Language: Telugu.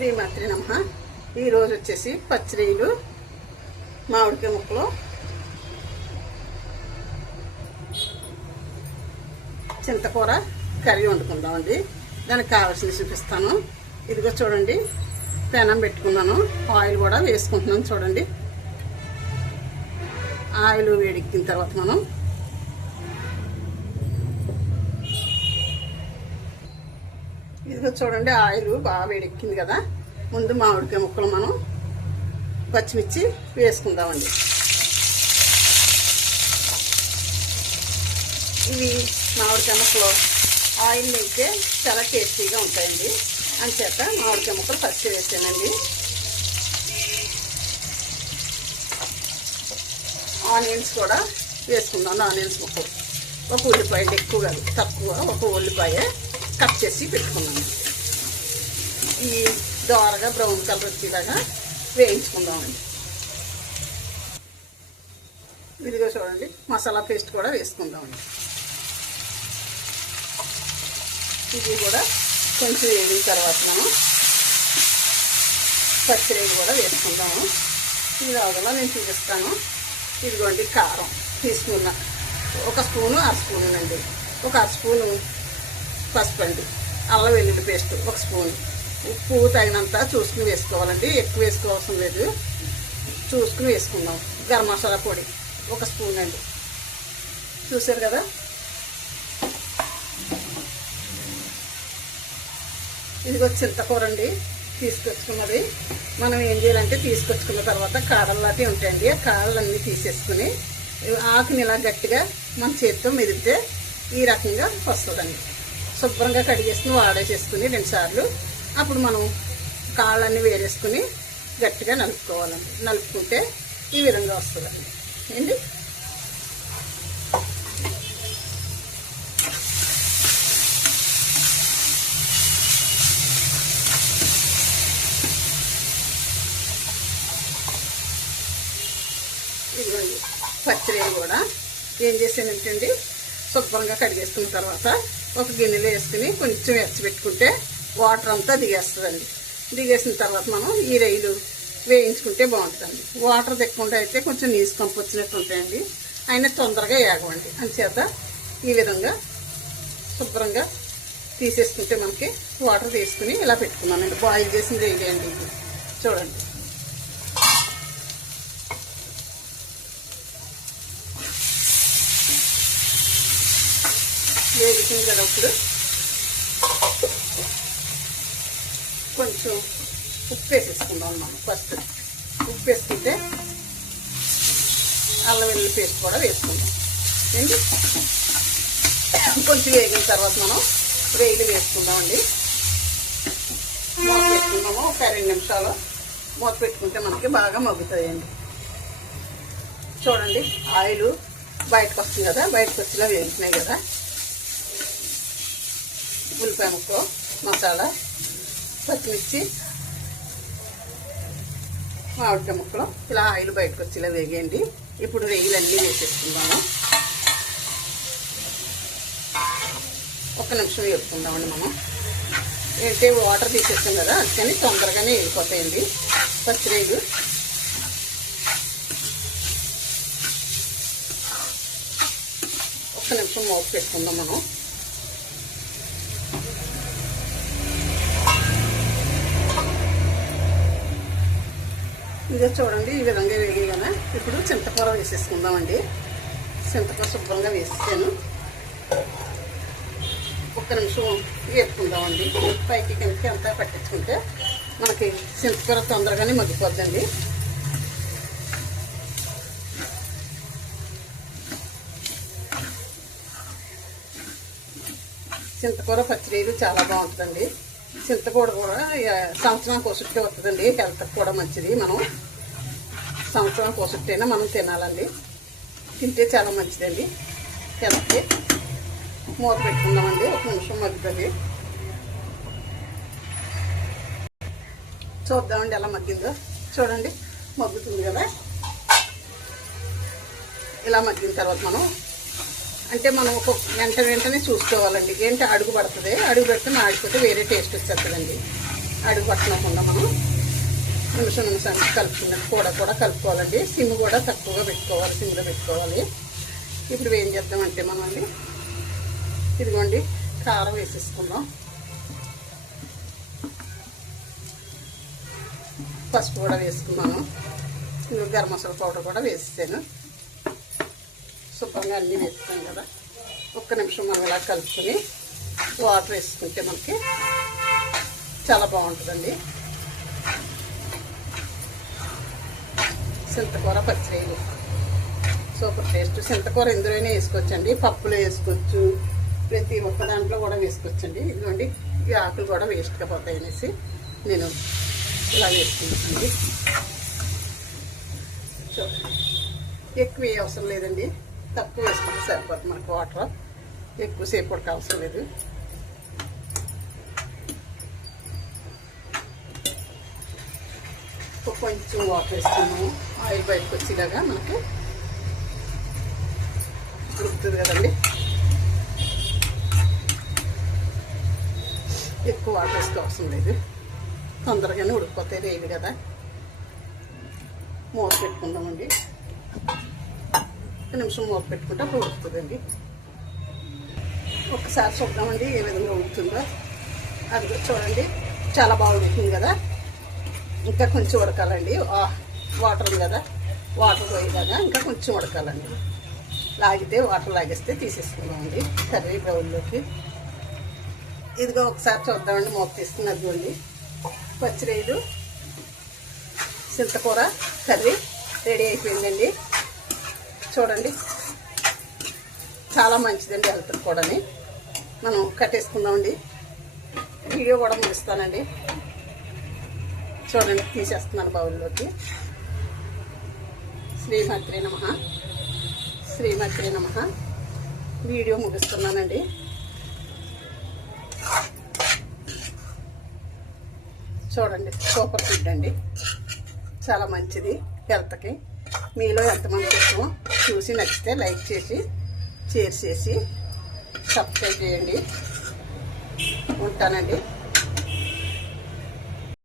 శ్రీమాత్రి నమః. ఈరోజు వచ్చేసి పచ్చిరీలు, మామిడికాయ ముక్కలు, చింతకూర కర్రీ వండుకుందామండి. దానికి కావాల్సింది చూపిస్తాను. ఇదిగో చూడండి, పెనం పెట్టుకున్నాను, ఆయిల్ కూడా వేసుకుంటున్నాను. చూడండి, ఆయిల్ వేడెక్కిన తర్వాత మనం ఇదిగో చూడండి, ఆయిల్ బాగా వేడెక్కింది కదా. ముందు మామిడికాయ ముక్కలు మనం పచ్చిమిర్చి వేసుకుందామండి. ఇవి మామిడికాయ ముక్కలు ఆయిల్ అయితే చాలా టేస్టీగా ఉంటాయండి. అంచేత మామిడికాయ ముక్కలు ఫస్ట్ వేసానండి. ఆనియన్స్ కూడా వేసుకుందాం. ఆనియన్స్ ముక్కలు, ఒక ఉల్లిపాయ, ఎక్కువ కాదు, తక్కువ, ఒక ఉల్లిపాయ కట్ చేసి పెట్టుకున్నాను. ఈ దోరగా బ్రౌన్ కలర్ వచ్చేలాగా వేయించుకుందామండి. ఇదిగో చూడండి, మసాలా పేస్ట్ కూడా వేసుకుందామండి. ఇది కూడా కొంచెం వేగిన తర్వాత మనం పచ్చిరేగి కూడా వేసుకుందాము. ఈ రాగలా నేను చూపిస్తాను. ఇదిగోండి, కారం తీసుకున్న ఒక స్పూను, అర స్పూన్ అండి. ఒక అర స్పూను పసుపు అండి. అల్లం వెల్లుల్లి పేస్ట్ ఒక స్పూన్. ఉప్పు తగినంత చూసుకుని వేసుకోవాలండి, ఎక్కువ వేసుకోవాల్సిన లేదు, చూసుకుని వేసుకుందాం. గరం మసాలా పొడి ఒక స్పూన్ అండి. చూసారు కదా. ఇదిగో చింతకూర అండి, తీసుకొచ్చుకున్నది. మనం ఏం చేయాలంటే తీసుకొచ్చుకున్న తర్వాత కాడల్లాంటివి ఉంటాయండి. ఆ కాడలన్నీ తీసేసుకుని ఆకుని ఇలా గట్టిగా మన చేతితో మెదిపితే ఈ రకంగా వస్తుందండి. శుభ్రంగా కడిగేసుకుని వాడేసేసుకుని 2 సార్లు అప్పుడు మనం కాళ్ళన్నీ వేరేసుకుని గట్టిగా నలుపుకోవాలండి. నలుపుకుంటే ఈ విధంగా వస్తుందండి ఏంటి. ఇదిగోండి, పచ్చిరేగి కూడా ఏం చేసానంటండి, శుభ్రంగా కడిగేసుకున్న తర్వాత ఒక గిన్నెలో వేసుకుని కొంచెం పెట్టుకుంటే వాటర్ అంతా దిగేస్తుందండి. దిగేసిన తర్వాత మనం ఈ రైలు వేయించుకుంటే బాగుంటుందండి. వాటర్ తెక్కకుండా అయితే కొంచెం నీసు కంపు వచ్చినట్టు ఉంటాయండి, అయినా తొందరగా ఏగవండి. అంచేత ఈ విధంగా శుభ్రంగా తీసేసుకుంటే మనకి వాటర్ తీసుకుని ఇలా పెట్టుకున్నానండి. బాయిల్ చేసిన రైలు అండి ఇది. చూడండి, వేగుతుంది కదా. ఇప్పుడు కొంచెం ఉప్పు వేసేసుకుందాం మనం. ఫస్ట్ ఉప్పు వేసుకుంటే అల్లం వెల్లుల్లి పేస్ట్ కూడా వేసుకుందాం ఏంటి. కొంచెం వేగిన తర్వాత మనం రైలు వేసుకుందామండి. మూత పెట్టుకుందాము. ఒక 2 నిమిషాలు మూత పెట్టుకుంటే మనకి బాగా మగ్గుతాయండి. చూడండి, ఆయిల్ బయటకు వస్తుంది కదా, బయటకు వచ్చేలా వేగుతున్నాయి కదా. ఉల్లిపాయ ముక్కలు, మసాలా, పచ్చిమిర్చి, మామిడికాయ ముక్కలు ఇలా ఆయిల్ బయటకు వచ్చి ఇలా వేగేయండి. ఇప్పుడు రేగులన్నీ వేసేసుకుందాము. 1 నిమిషం వేపుకుందామండి మనం. ఏంటంటే వాటర్ తీసేస్తాం కదా, అందుకని తొందరగానే వేగిపోతాయండి పచ్చిరేగు. ఒక్క నిమిషం మూత పెట్టుకుందాం మనం. ఇదే చూడండి, ఈ విధంగా వేగాయి కదా. ఇప్పుడు చింతకూర వేసేసుకుందామండి. చింతకూర శుభ్రంగా వేసేసాను. 1 నిమిషం వేపుకుందామండి. పైకి కిందకి అంతా పట్టించుకుంటే మనకి చింతకూర తొందరగానే మగ్గిపోద్దండి. చింతకూర పచ్చిరీలు చాలా బాగుంటుందండి. చింతకూర కూడా సంవత్సరానికి ఒకసారి వస్తుందండి. హెల్త్కి కూడా మంచిది. మనం సంవత్సరానికి ఒకసారైనా మనం తినాలండి. తింటే చాలా మంచిదండి హెల్త్కి. మూత పెట్టుకుందామండి. 1 నిమిషం మగ్గుతుంది. చూద్దామండి ఎలా మగ్గిందో. చూడండి, మగ్గుతుంది కదా. ఇలా మగ్గిన తర్వాత మనం అంటే మనం ఒక వెంటనే చూసుకోవాలండి. ఏంటి అడుగు పడుతుంది, అడుగు పెడితే మాడిపోతే వేరే టేస్ట్ వచ్చేస్తుందండి. అడుగు పట్టకుండా మనం నిమిషానికి కలుపుకున్నట్టు కూడా కలుపుకోవాలండి. సిమ్ కూడా తక్కువగా పెట్టుకోవాలి, సిమ్లో పెట్టుకోవాలి. ఇప్పుడు ఏం చేద్దామంటే మనం అండి ఇదిగోండి కారం వేసేసుకుందాం. పసుపు కూడా వేసుకున్నాను. గరం మసాలా పౌడర్ కూడా వేసేసాను. శుభ్రంగా అన్నీ వేస్తాం కదా. ఒక్క నిమిషం మనం ఇలా కలుపుకొని వాటర్ వేసుకుంటే మనకి చాలా బాగుంటుందండి. చింతకూర పచ్చిరొయ్యలు సూపర్ టేస్ట్. చింతకూర ఎందులోనే వేసుకోవచ్చండి, పప్పులో వేసుకోవచ్చు, ప్రతి ఒక్క దాంట్లో కూడా వేసుకోవచ్చండి. ఇదిగోండి ఈ ఆకులు కూడా వేస్ట్గా పోతాయి అనేసి నేను ఇలా వేసుకుంటానండి. చూడండి ఎక్కువ అవసరం లేదండి, తక్కువ వేసుకుంటే సరిపోతుంది మనకు. వాటర్ ఎక్కువసేపు ఉడక అవసరం లేదు. కొంచెం వాటర్ వేసుకున్నాము, ఆయిల్ బయటకు వచ్చేలాగా మనకి ఉడుకుతుంది కదండి. ఎక్కువ వాటర్ వేసుకో అవసరం లేదు, తొందరగానే ఉడికిపోతాయి రేలు కదా. మూత పెట్టుకుందామండి. ఒక నిమిషం మూత పెట్టుకుంటే అప్పుడు ఉడుకుతుందండి. ఒకసారి చూద్దామండి ఏ విధంగా ఉడుకుతుందో. అది చూడండి చాలా బాగా ఉడుకుతుంది కదా. ఇంకా కొంచెం ఉడకాలండి. వాటర్ ఉంది కదా, వాటర్ పోయేలాగా ఇంకా కొంచెం ఉడకాలండి. లాగితే వాటర్ లాగేస్తే తీసేసుకుందామండి కర్రీ బౌల్లోకి. ఇదిగో ఒకసారి చూద్దామండి, మూత తీస్తున్నది చూడండి. పచ్చిరొయ్యలు చింతకూర కర్రీ రెడీ అయిపోయిందండి. చూడండి చాలా మంచిదండి హెల్త్కి కూడా. మనం కట్టేసుకుందామండి. వీడియో కూడా ముగిస్తానండి. చూడండి తీసేస్తున్నాను బౌల్లోకి. శ్రీమాత్రే నమః, శ్రీమాత్రే నమః. వీడియో ముగిస్తున్నానండి. చూడండి సూపర్ ఫుడ్ అండి, చాలా మంచిది హెల్త్కి. మీలో ఎంతమంది ఇష్టమో చూసి నచ్చితే లైక్ చేసి షేర్ చేసి సబ్స్క్రైబ్ చేయండి. ఉంటానండి.